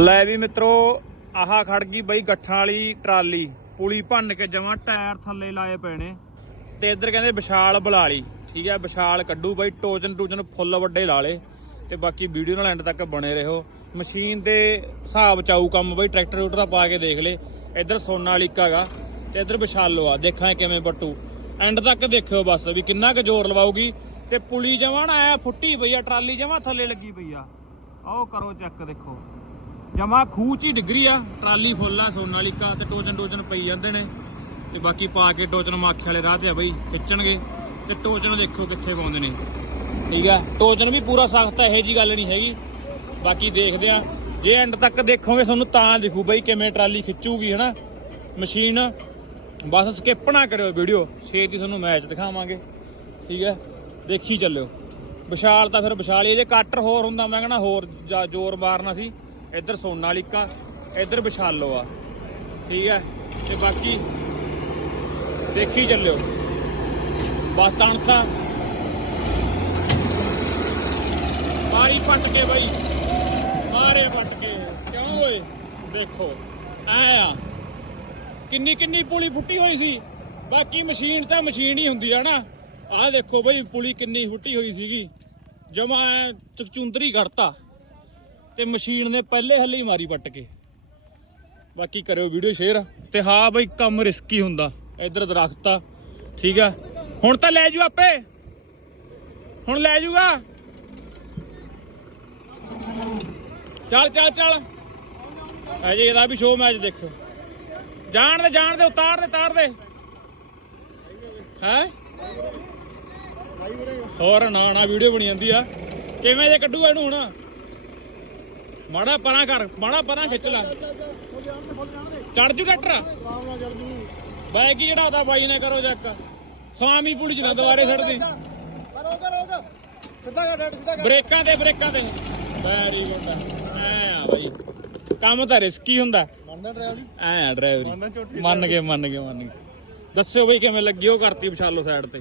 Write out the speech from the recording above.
ਲੈ ਵੀ ਮਿੱਤਰੋ, ਆਹ ਖੜ ਗਈ ਬਈ ਗੱਠਾਂ ਵਾਲੀ ਟਰਾਲੀ। ਪੁਲੀ ਭੰਨ ਕੇ ਜਮਾਂ ਟਾਇਰ ਥੱਲੇ ਲਾਏ ਪਏ ਨੇ। ਤੇ ਇੱਧਰ ਕਹਿੰਦੇ ਵਿਸ਼ਾਲ ਬੁਲਾ ਠੀਕ ਹੈ, ਵਿਸ਼ਾਲ ਕੱਢੂ ਬਈ ਟੋਜਨ ਟੂਜਨ ਫੁੱਲ ਵੱਡੇ ਲਾ ਲੇ। ਤੇ ਬਾਕੀ ਵੀਡੀਓ ਨਾਲ ਐਂਡ ਤੱਕ ਬਣੇ ਰਹੋ। ਮਸ਼ੀਨ ਦੇ ਹਿਸਾਬ ਚਾਊ ਕੰਮ ਬਈ, ਟਰੈਕਟਰ ਰੂਟਰ ਦਾ ਪਾ ਕੇ ਦੇਖ ਲੇ। ਇੱਧਰ ਸੋਨਾਲੀਕਾ ਗਾ ਤੇ ਇੱਧਰ ਵਿਸ਼ਾਲੋ ਆ। ਦੇਖਾਂ ਕਿਵੇਂ ਬੱਟੂ। ਐਂਡ ਤੱਕ ਦੇਖਿਓ ਬਸ ਵੀ ਕਿੰਨਾ ਕੁ ਜ਼ੋਰ ਲਵਾਉਗੀ ਤੇ ਪੁਲੀ ਜਮਾਂ ਨਾ ਆਇਆ ਫੁੱਟੀ ਪਈ ਆ, ਟਰਾਲੀ ਜਮਾਂ ਥੱਲੇ ਲੱਗੀ ਪਈ ਆ। ਆਓ ਕਰੋ ਚੈੱਕ ਦੇਖੋ। ਜਮਾ ਖੂਹ ਚ ਹੀ ਡਿੱਗਰੀ ਆ, ਟਰਾਲੀ ਫੁੱਲ ਆ ਸੋਨਾਲੀਕਾ ਤੇ ਟੋਜਨ ਟੋਜਨ ਪਈ ਜਾਂਦੇ ਨੇ। ਤੇ ਬਾਕੀ ਪਾ ਕੇ ਟੋਜਨ ਮਾਖੇ ਵਾਲੇ ਰਾਹ ਤੇ ਆ ਬਈ, ਖਿੱਚਣਗੇ। ਤੇ ਟੋਜਨ ਦੇਖੋ ਕਿੱਥੇ ਪਾਉਂਦੇ ਨੇ। ਠੀਕ ਆ? ਟੋਜਨ ਵੀ ਪੂਰਾ ਸਖਤ ਆ, ਇਹੋ ਜੀ ਗੱਲ ਨਹੀਂ ਹੈਗੀ। ਬਾਕੀ ਦੇਖਦੇ ਆ। ਜੇ ਐਂਡ ਤੱਕ ਦੇਖੋਗੇ ਤੁਹਾਨੂੰ ਤਾਂ ਦਿਖੂ ਬਈ ਕਿਵੇਂ ਟਰਾਲੀ ਖਿੱਚੂਗੀ, ਹਨਾ? ਮਸ਼ੀਨ। ਬਸ ਸਕਿਪ ਨਾ ਕਰਿਓ ਵੀਡੀਓ ਛੇਤੀ ਤੁਹਾਨੂੰ ਮੈਚ ਦਿਖਾਵਾਂਗੇ। ਠੀਕ ਹੈ ਦੇਖੀ ਚੱਲਿਓ। ਵਿਸ਼ਾਲ ਤਾਂ ਫਿਰ ਵਿਸ਼ਾਲ ਹੀ ਹੈ। ਜੇ ਕੱਟਰ ਹੋਰ ਹੁੰਦਾ, ਮੈਂ ਕਹਣਾ ਹੋਰ ਜਾ- ਜ਼ੋਰ ਮਾਰਨਾ ਸੀ। ਇੱਧਰ ਸੋਨਾਲੀਕਾ ਇੱਧਰ ਵਿਸ਼ਾਲੋ ਆ। ਠੀਕ ਹੈ ਤੇ ਬਾਕੀ ਦੇਖੀ ਚੱਲਿਓ। ਬਸ ਤਣਕਾ ਮਾਰੀ ਪੱਟ ਕੇ ਬਈ। ਮਾਰੇ ਪੱਟ ਕੇ। ਕਿਉਂ ਓਏ? ਦੇਖੋ, ਐ ਆ। ਕਿੰਨੀ ਕਿੰਨੀ ਪੁਲੀ ਫੁੱਟੀ ਹੋਈ ਸੀ। ਬਾਕੀ ਮਸ਼ੀਨ ਤਾਂ ਮਸ਼ੀਨ ਹੀ ਹੁੰਦੀ ਆ ਨਾ। ਆਹ ਦੇਖੋ ਬਈ, ਪੁਲੀ ਕਿੰਨੀ ਫੁੱਟੀ ਹੋਈ ਸੀਗੀ। ਜਮਾ ਚਕਚੁੰਦਰੀ ਘੜਤਾ ਤੇ ਮਸ਼ੀਨ ਨੇ ਪਹਿਲੇ ਹੱਲੇ ਹੀ ਮਾਰੀ ਵੱਟ ਕੇ। ਬਾਕੀ ਕਰਿਓ ਵੀਡੀਓ ਸ਼ੇਅਰ। ਤੇ ਹਾਂ ਬਈ, ਕੰਮ ਰਿਸਕੀ ਹੁੰਦਾ। ਇੱਧਰ ਦਰਖਤ ਆ। ਠੀਕ ਆ। ਹੁਣ ਤਾਂ ਲੈ ਜੂ ਆਪੇ। ਹੁਣ ਲੈ ਜੂਗਾ। ਚੱਲ ਚੱਲ ਚੱਲ। ਅਜੇ ਇਹਦਾ ਵੀ ਸ਼ੋਅ ਮੈਚ ਦੇਖੋ ਜਾਣ ਦੇ ਜਾਣ ਦੇ, ਉਤਾਰ ਦੇ ਤਾਰ ਦੇ। ਹੈ? ਹੋਰ ਨਾ ਨਾ ਵੀਡੀਓ ਬਣੀ ਜਾਂਦੀ ਆ। ਕਿਵੇਂ ਜੇ ਕੱਢੂ ਇਹਨੂੰ ਹੁਣ? ਮਾੜਾ ਪਰਾਂ ਕਰ ਮਾੜਾ ਪਰਾਂ ਖਿੱਚ ਲੈ। ਚੜ ਜੂ ਟਰੈਕਟਰ ਬਾਈ ਕੀ ਜਿਹੜਾ ਉਹਦਾ ਬਾਈ ਨੇ ਕਰੋ ਚੈੱਕ ਸਵਾਮੀ ਪੁੜੀ ਚ ਨਾ ਦੁਬਾਰੇ ਛੱਡਦੀ ਸਿੱਧਾ ਕਰ ਡੈਡ ਸਿੱਧਾ ਕਰ ਬ੍ਰੇਕਾਂ ਤੇ ਬ੍ਰੇਕਾਂ ਤੇ। ਵੈਰੀ ਗੁੱਡ ਐ ਆ ਬਾਈ। ਕੰਮ ਤਾਂ ਰਿਸਕੀ ਹੁੰਦਾ। ਮੰਨਦਾ ਡਰਾਈਵਰੀ? ਐ ਡਰਾਈਵਰੀ। ਮੰਨ ਝੋਟੀ ਮੰਨ ਗਏ ਮੰਨ ਗਏ ਦੱਸਿਓ ਬਈ ਕਿਵੇਂ ਲੱਗੀ ਉਹ ਕਰਤੀ ਵਿਸ਼ਾਲੋ ਸਾਈਡ ਤੇ?